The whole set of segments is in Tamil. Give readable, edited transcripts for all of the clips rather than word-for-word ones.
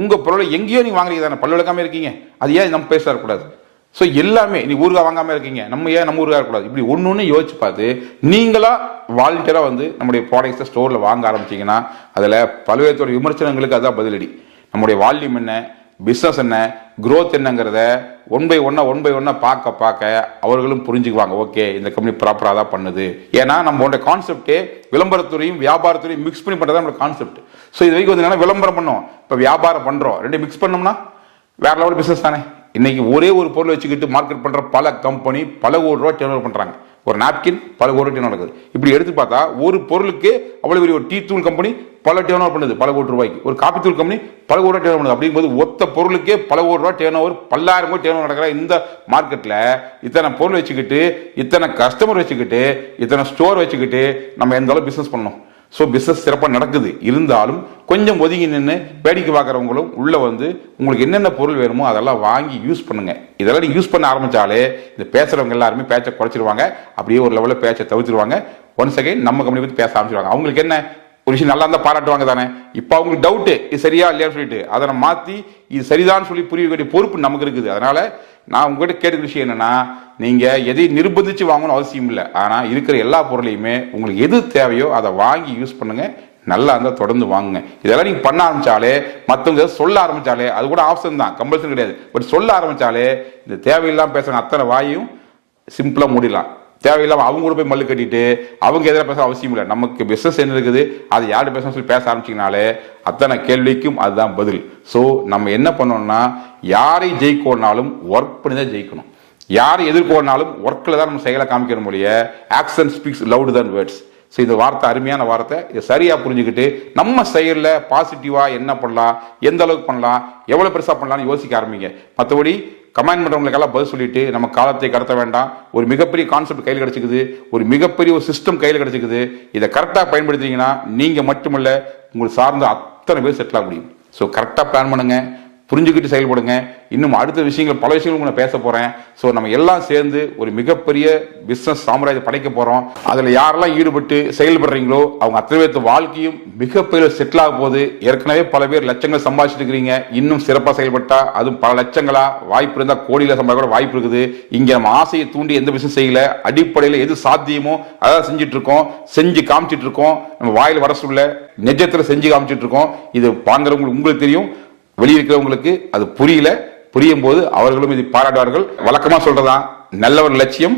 உங்க பொருளை எங்கேயோ நீங்க வாங்குறீங்க தானே, பல்லு விளக்காம இருக்கீங்க, அது ஏன் நம்ம பேச கூடாது? ஸோ எல்லாமே நீ ஊருகா வாங்காம இருக்கீங்க, நம்ம ஏன் நம்ம ஊருகா இருக்கக்கூடாது? இப்படி ஒன்று யோசிச்சு பார்த்து நீங்களா வாலண்டியரா நம்முடைய ப்ராடக்ட்ஸை ஸ்டோர்ல வாங்க ஆரம்பிச்சீங்கன்னா அதுல பல்வேறு விமர்சனங்களுக்கு அதான் பதிலடி. நம்முடைய வால்யூம் என்ன, பிசினஸ் என்ன, growth என்னங்கிறத ஒன் பை ஒன்னா பார்க்க அவர்களும் புரிஞ்சுக்குவாங்க. ஓகே, இந்த கம்பெனி ப்ராப்பரா தான் பண்ணுது. ஏன்னா நம்மளோட கான்செப்டே விளம்பரத்துறையும் வியாபாரத்துறையும் மிக்ஸ் பண்ணி பண்றதா நம்மளோட கான்செப்ட். ஸோ இது வரைக்கும் என்னன்னா விளம்பரம் பண்ணோம், இப்போ வியாபாரம் பண்றோம், ரெண்டு மிக்ஸ் பண்ணோம்னா வேற லெவல் பிசினஸ் தானே. இன்னைக்கு ஒரே ஒரு பொருள் வச்சுக்கிட்டு மார்க்கெட் பண்ற பல கம்பெனி பல கோடி ரூபாய் டர்ன் ஓவர் பண்றாங்க. ஒரு நாப்கின் பல கோடி டர்ன் நடக்குது. இப்படி எடுத்து பார்த்தா ஒரு பொருளுக்கு அவ்வளவு பெரிய ஒரு டீ தூள் கம்பெனி பல டர்ன் ஓவர் பண்ணுது பல கோடி ரூபாய்க்கு, ஒரு காப்பி தூள் கம்பெனி பல கோடி டர்ன் ஓவர் பண்ணுது. அப்படிங்கும்போது ஒத்த பொருளுக்கே பல கோடி ரூபாய் டர்ன் ஓவர், பல்லாயிரம் கோடி டர்ன் ஓவர் நடக்கிற இந்த மார்க்கெட்ல இத்தனை பொருள் வச்சுக்கிட்டு, இத்தனை கஸ்டமர் வச்சுக்கிட்டு, இத்தனை ஸ்டோர் வச்சுக்கிட்டு நம்ம எந்த அளவு பிசினஸ் பண்ணணும்? ஸோ பிசினஸ் சிறப்பாக நடக்குது. இருந்தாலும் கொஞ்சம் ஒதுங்கி நின்று வேடிக்கை பார்க்குறவங்களும் உள்ள உங்களுக்கு என்னென்ன பொருள் வேணுமோ அதெல்லாம் வாங்கி யூஸ் பண்ணுங்க. இதெல்லாம் நீங்க யூஸ் பண்ண ஆரம்பிச்சாலே இந்த பேசுறவங்க எல்லாருமே பேச்சை குறைச்சிருவாங்க, அப்படியே ஒரு லெவலில் பேச்சை தவிர்த்துருவாங்க. ஒன்ஸ் அகைன் நம்ம கம்பெனி பற்றி பேச ஆரம்பிச்சிருவாங்க. அவங்களுக்கு என்ன ஒரு விஷயம் நல்லா இருந்தா பாராட்டுவாங்க தானே. இப்போ அவங்களுக்கு டவுட்டு இது சரியா இல்லையான்னு சொல்லிட்டு அதை மாற்றி இது சரிதான் சொல்லி புரிய வேண்டிய பொறுப்பு நமக்கு இருக்குது. அதனால நான் உங்ககிட்ட கேட்குற விஷயம் என்னன்னா, நீங்க எதையும் நிர்பந்திச்சு வாங்கணும் அவசியம் இல்லை. ஆனா இருக்கிற எல்லா பொருளையுமே உங்களுக்கு எது தேவையோ அதை வாங்கி யூஸ் பண்ணுங்க. நல்லா இருந்தா தொடர்ந்து வாங்குங்க. இதெல்லாம் நீங்க பண்ண ஆரம்பிச்சாலே, மற்றவங்க சொல்ல ஆரம்பிச்சாலே, அது கூட ஆப்ஷன் தான், கம்பல்சரி கிடையாது. பட் சொல்ல ஆரம்பிச்சாலே இந்த தேவையில்லாம பேசுற அத்தனை வாயும் சிம்பிளா மூடிடலாம். தேவையில்லாம அவங்க கூட போய் மல்லு கட்டிட்டு அவங்க எதிராக பேச அவசியம் இல்லை. நமக்கு பிசினஸ் என்ன இருக்குது, அது யாரு பேசணும் சொல்லி பேச ஆரம்பிச்சிங்கனாலே அத்தனை கேள்விக்கும் அதுதான் பதில். ஸோ நம்ம என்ன பண்ணோம்னா, யாரை ஜெயிக்கணும்னாலும் ஒர்க் பண்ணி தான் ஜெயிக்கணும். யாரை எதிர்கொள்னாலும் ஒர்க்கில் தான் நம்ம செயலை காமிக்கிற மொழிய ஆக்ஷன் ஸ்பீக்ஸ் லவுட் தன் வேர்ட்ஸ். ஸோ இந்த வார்த்தை அருமையான வார்த்தை. இதை சரியா புரிஞ்சுக்கிட்டு நம்ம செயலில் பாசிட்டிவா என்ன பண்ணலாம், எந்த அளவுக்கு பண்ணலாம், எவ்வளவு பெருசா பண்ணலாம்னு யோசிக்க ஆரம்பிங்க. மற்றபடி கமெண்ட் பண்றவங்களுக்கெல்லாம் பதில் சொல்லிட்டு நம்ம காலத்தை கடத்த வேண்டாம். ஒரு மிகப்பெரிய கான்செப்ட் கையில் கிடைச்சிக்குது, ஒரு மிகப்பெரிய ஒரு சிஸ்டம் கையில் கிடைச்சிக்குது. இதை கரெக்டாக பயன்படுத்திங்கன்னா நீங்க மட்டுமல்ல உங்களுக்கு சார்ந்த அத்தனை பேர் செட்டில் ஆக முடியும். ஸோ கரெக்டாக பிளான் பண்ணுங்க, புரிஞ்சுக்கிட்டு செயல்படுங்க. இன்னும் அடுத்த விஷயங்கள் பல விஷயங்கள் நான் பேச போறேன். ஸோ நம்ம எல்லாம் சேர்ந்து ஒரு மிகப்பெரிய பிசினஸ் சாம்ராஜ்யம் படைக்க போறோம். அதுல யாரெல்லாம் ஈடுபட்டு செயல்படுறீங்களோ அவங்க அத்தனை பேர் வாழ்க்கையும் மிகப்பெரிய செட்டில் ஆக போகுது. ஏற்கனவே பல பேர் லட்சங்கள் சம்பாதிச்சுட்டு இருக்கிறீங்க. இன்னும் சிறப்பாக செயல்பட்டா அதுவும் பல லட்சங்களா, வாய்ப்பு இருந்தா கோடியில சம்பாதிக்க கூட வாய்ப்பு இருக்குது. இங்க நம்ம ஆசையை தூண்டி எந்த பிசினஸ் செய்யல, அடிப்படையில் எது சாத்தியமோ அதான் செஞ்சுட்டு இருக்கோம், செஞ்சு காமிச்சிட்டு இருக்கோம். நம்ம வாயில் வர சொல்ல நெஜத்துல செஞ்சு காமிச்சிட்டு இருக்கோம். இது வாங்குறவங்களுக்கு உங்களுக்கு தெரியும், வெளியிருக்கிறவங்களுக்கு அது புரியல. புரியும் போது அவர்களும் இதை பாராட்டுவார்கள். வழக்கமா சொல்றதான், நல்லவர் லட்சியம்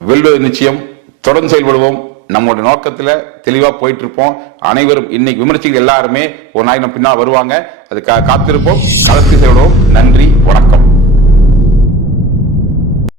வெல்வது நிச்சயம். தொடர்ந்து செயல்படுவோம். நம்மளோட நோக்கத்துல தெளிவா போயிட்டு இருப்போம். அனைவரும் இன்னைக்கு விமர்சிகள் எல்லாருமே ஒரு நாய் நம்ம பின்னால் வருவாங்க. அதுக்காக காத்திருப்போம். களத்தில் செயல்படுவோம். நன்றி.